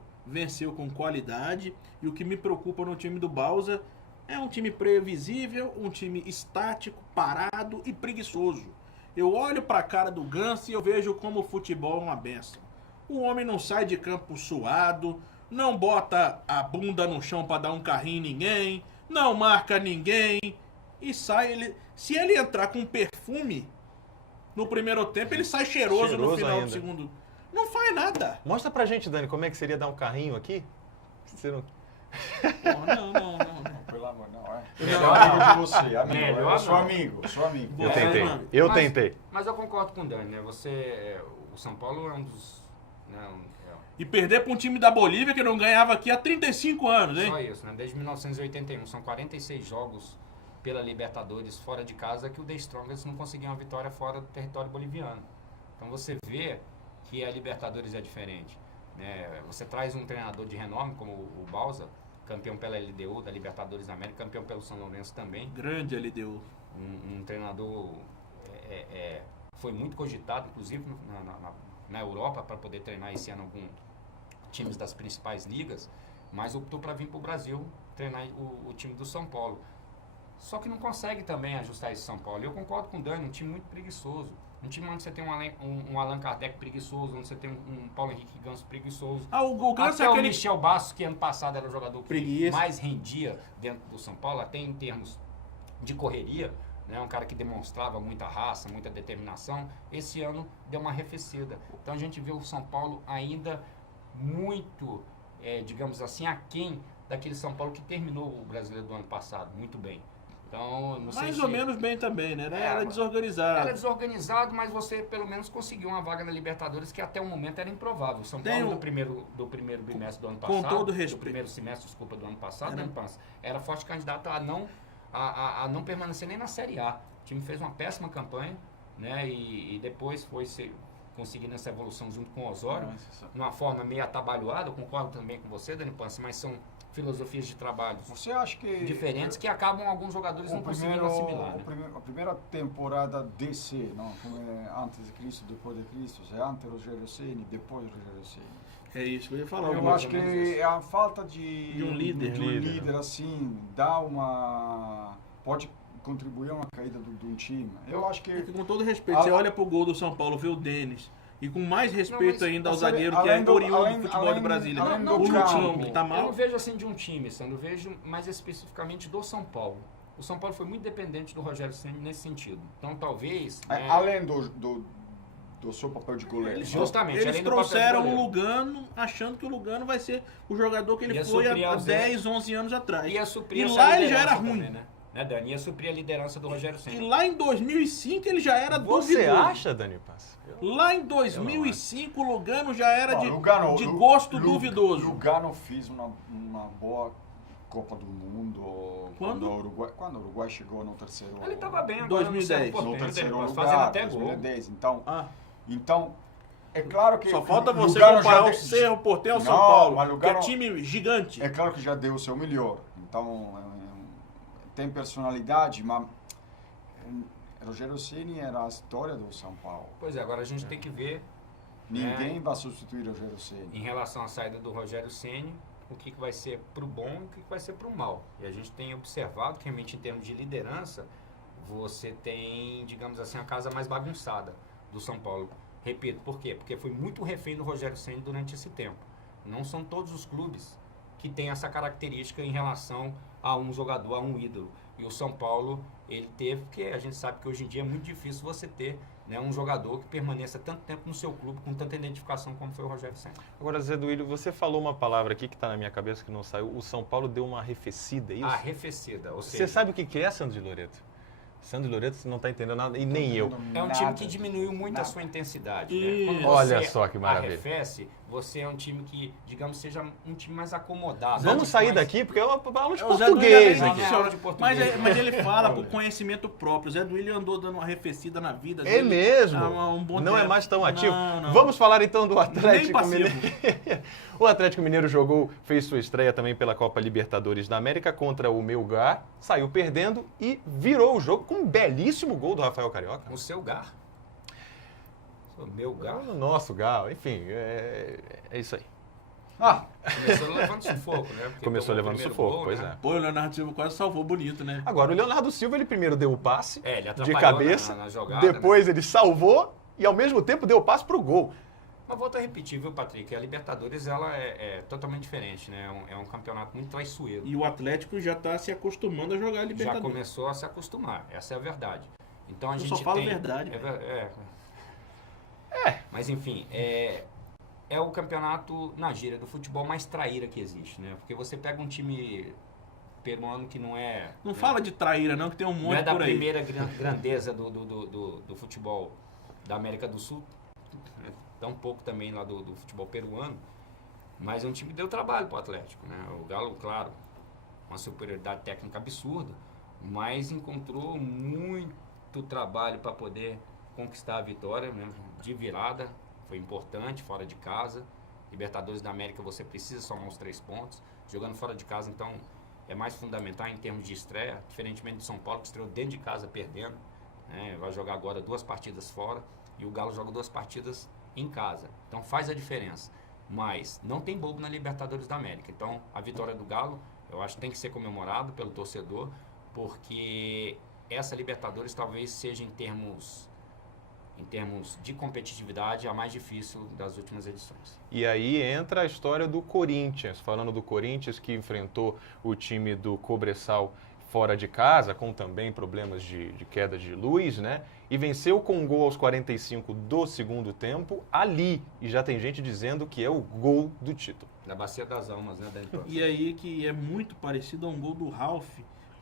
com qualidade, e o que me preocupa no time do Bausa é um time previsível, um time estático, parado e preguiçoso. Eu olho para a cara do Ganso e eu vejo como o futebol é uma benção. O homem não sai de campo suado, não bota a bunda no chão para dar um carrinho em ninguém, não marca ninguém e sai. Se ele entrar com perfume no primeiro tempo, ele sai cheiroso no final ainda. do segundo. Não faz nada. Mostra pra gente, Dani, como é que seria dar um carrinho aqui? Você não... Não. Pelo amor, não, é. Não. Sou amigo de você, amigo. Melhor Eu sou não. amigo. Eu tentei. Mas eu concordo com o Dani, né? O São Paulo é um dos... Né, E perder para um time da Bolívia que não ganhava aqui há 35 anos, hein? só isso, né? Desde 1981. São 46 jogos pela Libertadores fora de casa que o The Strongest não conseguiu uma vitória fora do território boliviano. Então você vê que a Libertadores é diferente, né? Você traz um treinador de renome como o Bausa, campeão pela LDU da Libertadores da América, campeão pelo São Lourenço também. Grande LDU. Um treinador foi muito cogitado, inclusive na Europa, para poder treinar esse ano alguns times das principais ligas, mas optou para vir para o Brasil treinar o time do São Paulo. Só que não consegue também ajustar esse São Paulo. Eu concordo com o Dani, um time muito preguiçoso. Um time onde você tem um Allan Kardec preguiçoso, onde você tem um Paulo Henrique Ganso preguiçoso. O Ganso até é o aquele... Michel Bastos, que ano passado era o jogador que Preguiça. mais rendia dentro do São Paulo, até em termos de correria, né? Um cara que demonstrava muita raça, muita determinação. Esse ano deu uma arrefecida. Então a gente vê o São Paulo ainda muito, digamos assim, aquém daquele São Paulo que terminou o Brasileiro do ano passado, muito bem. Então, não sei Mais se... ou menos bem também, né? Era desorganizado. Era desorganizado, mas você pelo menos conseguiu uma vaga na Libertadores que até o momento era improvável. São Paulo do primeiro bimestre do ano passado, com todo respeito, do primeiro semestre, do ano passado, era forte candidato a não permanecer nem na Série A. O time fez uma péssima campanha, né? E depois foi conseguindo essa evolução junto com o Osório, de uma forma meio atabalhoada. Eu concordo também com você, Dani Pança, mas são filosofias de trabalho diferentes que acabam alguns jogadores não conseguindo assimilar. Né? A primeira temporada DC, não? Como é antes de Cristo, depois de Cristo, é antes Rogério Ceni, depois Rogério Ceni. É isso que eu ia falar. Eu acho que é a falta de um líder, assim, pode contribuir a uma caída do time. Eu acho que... Com todo respeito, você olha pro gol do São Paulo, vê o Denis, E com mais respeito mas ainda ao você- zagueiro que além é do- oriundo além- do futebol além- do Brasil. Né? além do O campo. Lutinho, que tá Eu não mal. vejo assim de um time, Sandro. Eu vejo mais especificamente do São Paulo. O São Paulo foi muito dependente do Rogério Ceni nesse sentido. Então, talvez... né, Além do seu papel de goleiro. Justamente, Eles além do papel de trouxeram o goleiro. Lugano achando que o Lugano vai ser o jogador que ele Ia foi suprir há ao Zé. 10, 11 anos atrás. Ia suprir E essa lá ele já liderança era ruim. também, né, Dani? Ia suprir a liderança do Rogério E Ceni. lá em 2005 ele já era Você duvidoso. acha, Dani Paz? Lá em 2005 o Lugano já era de Lugano- gosto Lu- duvidoso. Lugano fez uma boa Copa do Mundo Quando? quando o Uruguai chegou no terceiro. Ele estava bem agora 2010. no no Cerro terceiro Porteño, lugar, fazendo até gol. 2010. Ah, Então, é claro que só falta você Lugano comparar já o Cerro Porteño ao São Não, Paulo, mas Lugano- que é time gigante. É claro que já deu o seu melhor. Então, tem personalidade, mas Rogério Ceni era a história do São Paulo. Pois é, agora a gente tem que ver Ninguém vai substituir Rogério Ceni. em relação à saída do Rogério Ceni o que vai ser pro bom e o que vai ser pro mal. E a gente tem observado que realmente em termos de liderança você tem, digamos assim, a casa mais bagunçada do São Paulo. Repito, por quê? Porque foi muito refém do Rogério Ceni durante esse tempo. Não são todos os clubes que têm essa característica em relação a um jogador, a um ídolo. E o São Paulo, ele teve, porque a gente sabe que hoje em dia é muito difícil você ter, né, um jogador que permaneça tanto tempo no seu clube, com tanta identificação como foi o Rogério Ceni. Agora, Zé Duílio, você falou uma palavra aqui que está na minha cabeça que não saiu. O São Paulo deu uma arrefecida, é isso? Arrefecida, ou Você seja, sabe o que é, Sandro de Loreto? Sandro de Loreto não está entendendo nada, e nem eu. é um time que diminuiu muito a sua intensidade. Né? Isso. Quando Olha você só que maravilha. arrefece, você é um time que, digamos, seja um time mais acomodado. Vamos né? sair Mais- daqui, porque é uma aula de O Zé Duílio português é aqui. bem Não, difícil, de português, mas ele fala por conhecimento próprio. O Zé Duílio andou dando uma arrefecida na vida É dele mesmo? há um bom Não tempo. é mais tão ativo? Não. Vamos falar então do Atlético passivo. Mineiro. O Atlético Mineiro fez sua estreia também pela Copa Libertadores da América contra o Melgar, saiu perdendo e virou o jogo com um belíssimo gol do Rafael Carioca. O seu gar. O meu gar. O nosso Gal, enfim, é isso aí. Começou levando sufoco, né? Porque Começou tomou o levando primeiro sufoco, gol, pois né? é. Pô, o Leonardo Silva quase salvou bonito, né? Agora, o Leonardo Silva, ele primeiro deu o passe É, ele de atrapalhou cabeça, na jogada, depois ele salvou e ao mesmo tempo deu o passe pro gol. Mas volto a repetir, viu, Patrick? A Libertadores, ela é totalmente diferente, né? É um campeonato muito traiçoeiro. E o Atlético já tá se acostumando a jogar a Já Libertadores. começou a se acostumar, essa é a verdade. Então a Eu gente só falo tem... verdade. Mas enfim, é o campeonato na gíria do futebol mais traíra que existe, né? Porque você pega um time peruano que não é... Não né? fala de traíra, não, que tem um Não monte é da por aí. primeira grandeza do futebol da América do Sul, né? Tão pouco também lá do futebol peruano, mas é um time que deu trabalho para o Atlético, né? O Galo, claro, uma superioridade técnica absurda, mas encontrou muito trabalho para poder conquistar a vitória, né? De virada, foi importante, fora de casa. Libertadores da América você precisa somar os 3 pontos, jogando fora de casa, então é mais fundamental em termos de estreia, diferentemente do São Paulo, que estreou dentro de casa perdendo, né? Vai jogar agora 2 partidas fora e o Galo joga 2 partidas em casa, então faz a diferença, mas não tem bobo na Libertadores da América. Então a vitória do Galo, eu acho que tem que ser comemorado pelo torcedor, porque essa Libertadores talvez seja em termos de competitividade a mais difícil das últimas edições. E aí entra a história do Corinthians, falando do Corinthians que enfrentou o time do Cobresal fora de casa, com também problemas de queda de luz, né? E venceu com um gol aos 45 do segundo tempo ali. E já tem gente dizendo que é o gol do título. Na Bacia das Almas, né, Dani? E aí que é muito parecido a um gol do Ralf,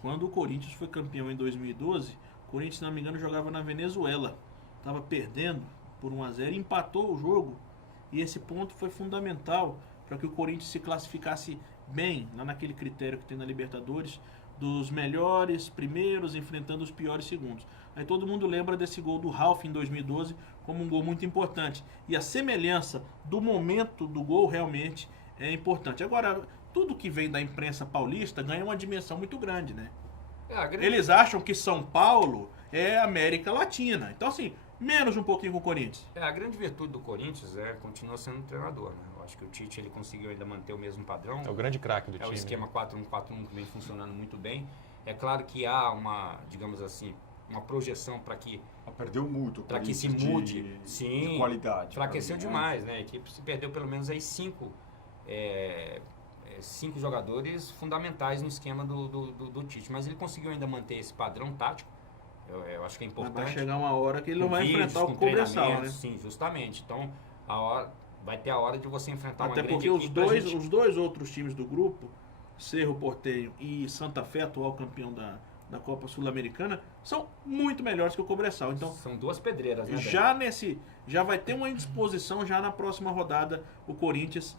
quando o Corinthians foi campeão em 2012. O Corinthians, se não me engano, jogava na Venezuela. Estava perdendo por 1-0 e empatou o jogo. E esse ponto foi fundamental para que o Corinthians se classificasse bem, lá naquele critério que tem na Libertadores, dos melhores primeiros enfrentando os piores segundos. Aí todo mundo lembra desse gol do Ralf em 2012 como um gol muito importante. E a semelhança do momento do gol realmente é importante. Agora, tudo que vem da imprensa paulista ganha uma dimensão muito grande, né? Eles acham que São Paulo é América Latina. Então, assim, menos um pouquinho com o Corinthians. A grande virtude do Corinthians continua sendo o treinador, né? Eu acho que o Tite ele conseguiu ainda manter o mesmo padrão. É o grande craque do time. É o esquema 4-1-4-1 que vem funcionando muito bem. É claro que há uma, digamos assim, uma projeção para que Perdeu muito. para que se de- mude, sim, de qualidade. enfraqueceu pra mim, demais, né? A equipe se perdeu pelo menos aí 5 jogadores fundamentais no esquema do Tite, mas ele conseguiu ainda manter esse padrão tático. Eu acho que é Mas importante. vai chegar uma hora que ele não Com vai vídeos, enfrentar o com Cobressal, né? treinamentos, sim, justamente. Então, vai ter a hora de você enfrentar Até uma grande porque equipe pra gente- os dois outros times do grupo, Cerro Porteño e Santa Fé, atual campeão da Copa Sul-Americana, são muito melhores que o Cobressal. Então, São duas pedreiras, né? já vai ter uma indisposição já na próxima rodada o Corinthians,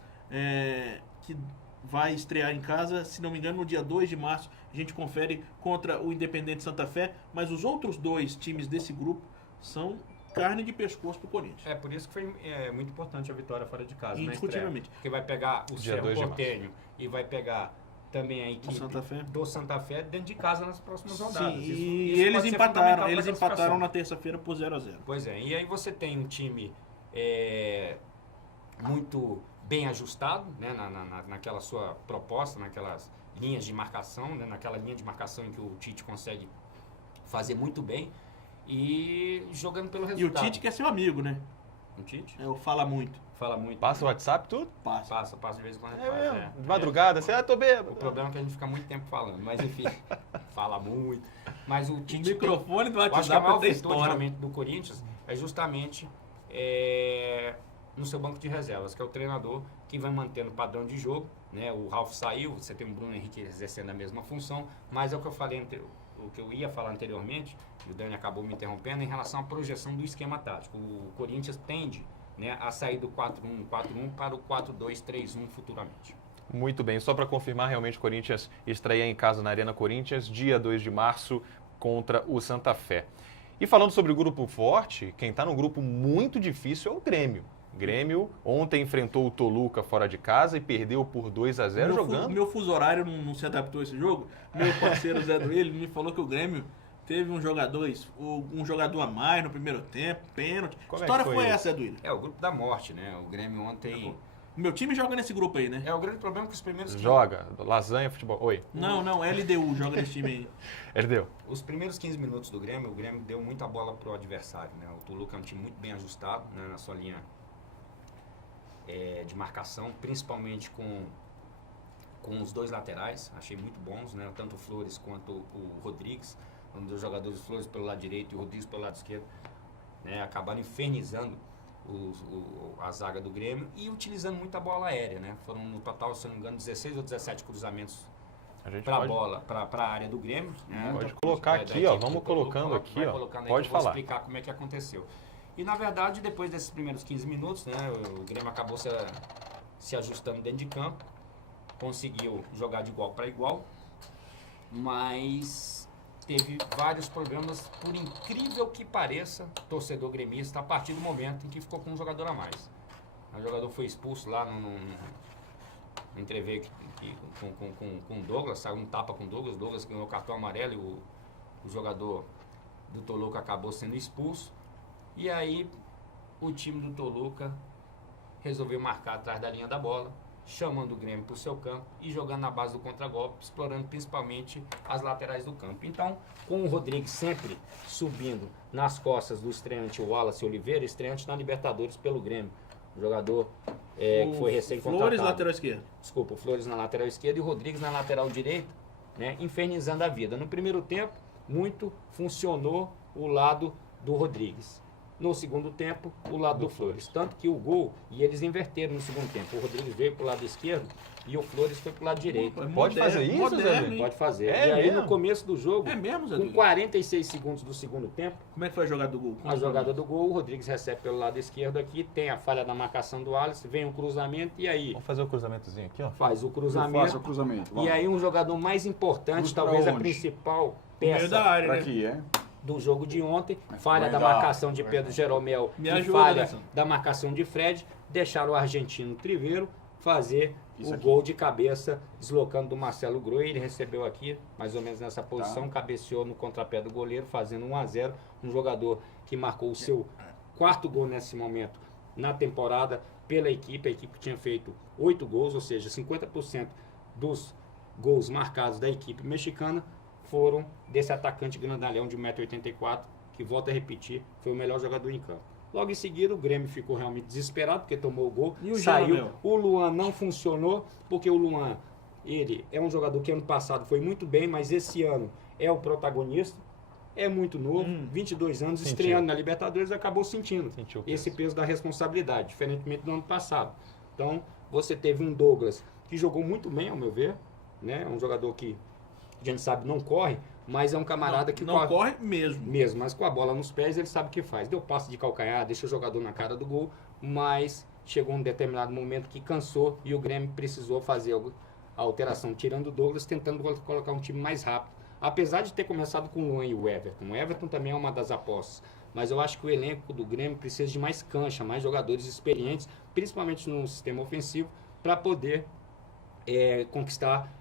que vai estrear em casa, se não me engano, no dia 2 de março. A gente confere contra o Independente Santa Fé, mas os outros dois times desse grupo são carne de pescoço pro Corinthians. É por isso que foi muito importante a vitória fora de casa, Indiscutivelmente. na estreia. Porque vai pegar o Dia Cerro 2 de março. Porteño e vai pegar também a equipe Santa Fé. do Santa Fé dentro de casa nas próximas rodadas. Sim, Isso e eles pode ser empataram. fundamental Eles pra empataram classificação. na terça-feira por 0-0. Pois é, e aí você tem um time muito bem ajustado, né, naquela sua proposta, naquelas linhas de marcação, né, naquela linha de marcação em que o Tite consegue fazer muito bem e jogando pelo E o resultado. Tite que é seu amigo, né? O Tite Fala muito. fala muito. Passa o WhatsApp, tudo? Passa. Passa de vez em quando. É faz, mesmo. De madrugada, você, tô bêbado. O problema é que a gente fica muito tempo falando, mas enfim, fala muito. Mas o O Tite... microfone do Eu acho que a WhatsApp maior tem virtude história. realmente do Corinthians é justamente no seu banco de reservas, que é o treinador que vai mantendo o padrão de jogo, né? O Ralf saiu, você tem o Bruno Henrique exercendo a mesma função, mas é o que eu falei, o que eu ia falar anteriormente, e o Dani acabou me interrompendo, em relação à projeção do esquema tático. O Corinthians tende, né, a sair do 4-1-4-1 para o 4-2-3-1 futuramente. Muito bem, só para confirmar, realmente o Corinthians estreia em casa na Arena Corinthians, dia 2 de março, contra o Santa Fé. E falando sobre o grupo forte, quem está num grupo muito difícil é o Grêmio. Grêmio ontem enfrentou o Toluca fora de casa e perdeu por 2-0 jogando. Meu fuso horário não se adaptou a esse jogo. Meu parceiro Zé Duílio me falou que o Grêmio teve um jogador a mais no primeiro tempo, pênalti. Que Como é história que foi foi isso? essa, Zé Duílio? É o grupo da morte, né? O Grêmio ontem... O meu time joga nesse grupo aí, né? O grande problema é que os primeiros... Joga, lasanha, futebol. Oi, Não, LDU joga nesse time aí. perdeu. Os primeiros 15 minutos do Grêmio, o Grêmio deu muita bola pro adversário, né? O Toluca é um time muito bem ajustado, né, na sua linha de marcação, principalmente com os dois laterais, achei muito bons, né? Tanto o Flores quanto o Rodrigues, um dos jogadores Flores pelo lado direito e o Rodrigues pelo lado esquerdo, né? Acabaram infernizando a zaga do Grêmio e utilizando muita bola aérea, né? Foram no total, se não me engano, 16 ou 17 cruzamentos A gente para a pode, bola, para a área do Grêmio. Né? pode colocar Da aqui, equipe ó. do Vamos Toluca, colocando vai aqui, ó. colocando aí Pode que eu vou falar. explicar como é que aconteceu. E na verdade, depois desses primeiros 15 minutos, né, o Grêmio acabou se ajustando dentro de campo, conseguiu jogar de igual para igual, mas teve vários problemas, por incrível que pareça, torcedor gremista, a partir do momento em que ficou com um jogador a mais. O jogador foi expulso lá no entreveio com o Douglas, saiu um tapa com o Douglas ganhou o cartão amarelo e o jogador do Toluca acabou sendo expulso. E aí o time do Toluca resolveu marcar atrás da linha da bola, chamando o Grêmio para o seu campo e jogando na base do contragolpe, explorando principalmente as laterais do campo. Então, com o Rodrigues sempre subindo nas costas do estreante Wallace Oliveira, estreante na Libertadores pelo Grêmio, um jogador que foi recém-contratado. Flores, lateral esquerdo. Desculpa, o Flores na lateral esquerda e o Rodrigues na lateral direita, né, infernizando a vida. No primeiro tempo, muito funcionou o lado do Rodrigues. No segundo tempo, o lado do Flores. Tanto que o gol, e eles inverteram no segundo tempo. O Rodrigues veio para o lado esquerdo e o Flores foi para o lado direito. Pode fazer isso, Zé Duílio? Pode fazer. É e aí, mesmo? no começo do jogo, É mesmo, Zé com Duílio? 46 segundos do segundo tempo, Como é que foi a jogada do gol? a jogada do gol, o Rodrigues recebe pelo lado esquerdo aqui, tem a falha da marcação do Wallace, vem o cruzamento e aí Vamos fazer o cruzamentozinho aqui, ó. faz o Eu faço o cruzamento. cruzamento. E aí um jogador mais importante, Cruz pra talvez a onde? principal No meio da peça área, Pra né? aqui, é? do jogo de ontem, Mas falha vai da dar, marcação de vai Pedro dar. Jeromel Me e ajuda, falha Nelson. da marcação de Fred, deixaram o argentino Triveiro fazer Isso o aqui. gol de cabeça, deslocando do Marcelo Groi. Ele recebeu aqui, mais ou menos nessa Tá. posição, cabeceou no contrapé do goleiro, fazendo 1-0. Um jogador que marcou o seu quarto gol nesse momento na temporada pela equipe. A equipe tinha feito 8 gols, ou seja, 50% dos gols marcados da equipe mexicana foram desse atacante grandalhão de 1,84 m, que, volto a repetir, foi o melhor jogador em campo. Logo em seguida, o Grêmio ficou realmente desesperado, porque tomou o gol, E o saiu. Jeromel? O Luan não funcionou, porque o Luan, ele é um jogador que ano passado foi muito bem, mas esse ano é o protagonista. É muito novo, 22 anos, Sentiu. estreando na Libertadores, acabou sentindo Sentiu o esse peso. peso da responsabilidade, diferentemente do ano passado. Então, você teve um Douglas que jogou muito bem, ao meu ver, né? Um jogador que a gente sabe não corre, mas é um camarada que não corre mesmo. mas com a bola nos pés ele sabe o que faz. Deu passe de calcanhar, deixa o jogador na cara do gol, mas chegou um determinado momento que cansou e o Grêmio precisou fazer a alteração, tirando o Douglas, tentando colocar um time mais rápido. Apesar de ter começado com o Luan e o Everton. O Everton também é uma das apostas. Mas eu acho que o elenco do Grêmio precisa de mais cancha, mais jogadores experientes, principalmente no sistema ofensivo, para poder conquistar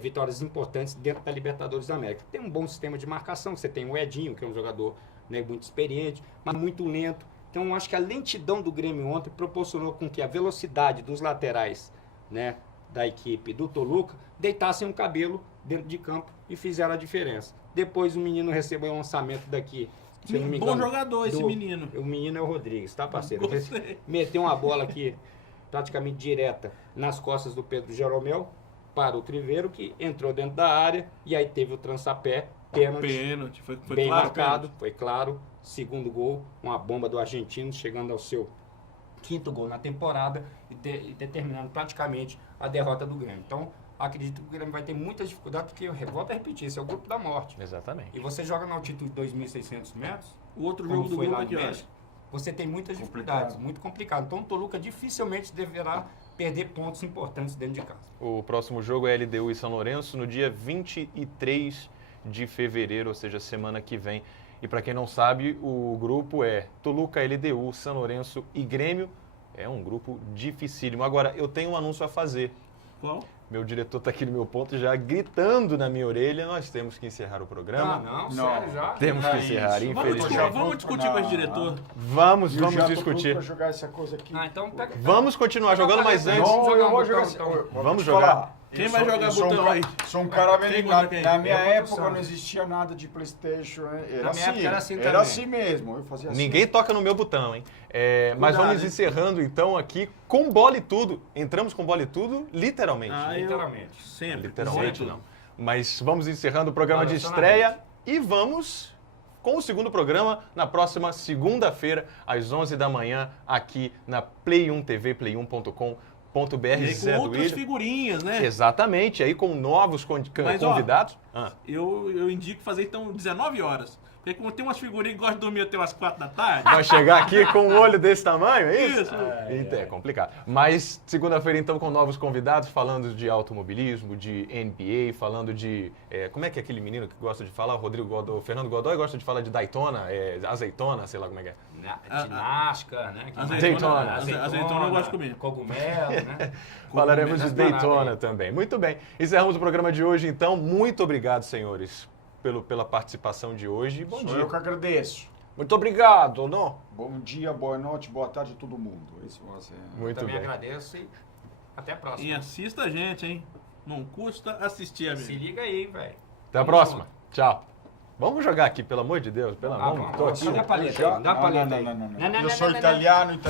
vitórias importantes dentro da Libertadores da América. Tem um bom sistema de marcação, você tem o Edinho, que é um jogador, né, muito experiente, mas muito lento. Então eu acho que a lentidão do Grêmio ontem proporcionou com que a velocidade dos laterais, né, da equipe do Toluca deitassem um cabelo dentro de campo e fizeram a diferença. Depois o menino recebeu um lançamento daqui, se eu não me engano. Bom jogador esse do- menino. O menino é o Rodrigues, tá, parceiro? Gostei. Meteu uma bola aqui praticamente direta nas costas do Pedro Jeromel para o Triveiro, que entrou dentro da área e aí teve o trançapé, pênalti, Foi bem claro, marcado, foi claro. Segundo gol, uma bomba do argentino chegando ao seu quinto gol na temporada e determinando praticamente a derrota do Grêmio. Então, acredito que o Grêmio vai ter muitas dificuldades, porque, eu volto a repetir, esse é o grupo da morte. Exatamente. E você joga na altitude de 2.600 metros, O outro como jogo do foi grupo lá aqui, no ó. México, você tem muitas dificuldades, muito complicado. Então, o Toluca dificilmente deverá perder pontos importantes dentro de casa. O próximo jogo é LDU e São Lourenço no dia 23 de fevereiro, ou seja, semana que vem. E para quem não sabe, o grupo é Toluca, LDU, São Lourenço e Grêmio. É um grupo dificílimo. Agora, eu tenho um anúncio a fazer. Qual? Meu diretor está aqui no meu ponto já gritando na minha orelha. Nós temos que encerrar o Ah, programa. não, Não. sério já? Temos que encerrar, Vamos infelizmente. discutir, vamos discutir com esse diretor. Vamos Eu já tô pronto discutir. pra jogar essa coisa aqui. Ah, então pega. Vamos continuar jogando, mas antes... Não, eu vou Jogar jogar. um botão, então. Vamos te jogar. falar. Quem Eu vai sou- jogar eu sou um botão ca- aí? Sou um cara Quem bem. contra quem? Na minha Eu época contra o não existia nada de PlayStation. Era Na assim. minha época era assim Era também. assim mesmo. Eu fazia assim. Ninguém toca no meu botão, hein? Mas Cuidado, vamos hein? encerrando então aqui com bola e tudo. Entramos com bola e tudo, literalmente. Ah, eu- Literalmente. Sempre. Literalmente sempre. não. Mas vamos encerrando o programa de Relacionamento. estreia e vamos com o segundo programa na próxima segunda-feira, às 11 da manhã, aqui na Play1 TV, play1.com.br. E aí, Zé com do outras Ilha. figurinhas, né? Exatamente, aí com novos Mas, ó, convidados. Eu indico fazer então 19 horas. Porque como tem umas figurinhas que gostam de dormir até umas 4 da tarde. Vai chegar aqui com um olho desse tamanho, é isso? Isso. Eita, é complicado. Mas segunda-feira, então, com novos convidados, falando de automobilismo, de NBA, falando de... como é que é aquele menino que gosta de falar? O Fernando Godoy gosta de falar de Daytona, azeitona, sei lá como é que é. De NASCAR, né? Que Azeitona. mais? Azeitona eu gosto de comer. Cogumelo, né? Falaremos de Cogumelos nessa Daytona parada aí. também. Muito bem. Encerramos o programa de hoje, então. Muito obrigado, senhores, pela participação de hoje. Bom Sou dia. eu que agradeço. Muito obrigado, não? Bom dia, boa noite, boa tarde a todo mundo. Esse você. Muito Também bem. agradeço e até a próxima. E assista a gente, hein? Não custa assistir, amigo. Se liga aí, velho. Até a próxima. Tchau. Vamos jogar aqui, pelo amor de Deus. Pelo amor de Deus. Dá a paleta aí, dá a paleta aí. Não. Eu sou italiano.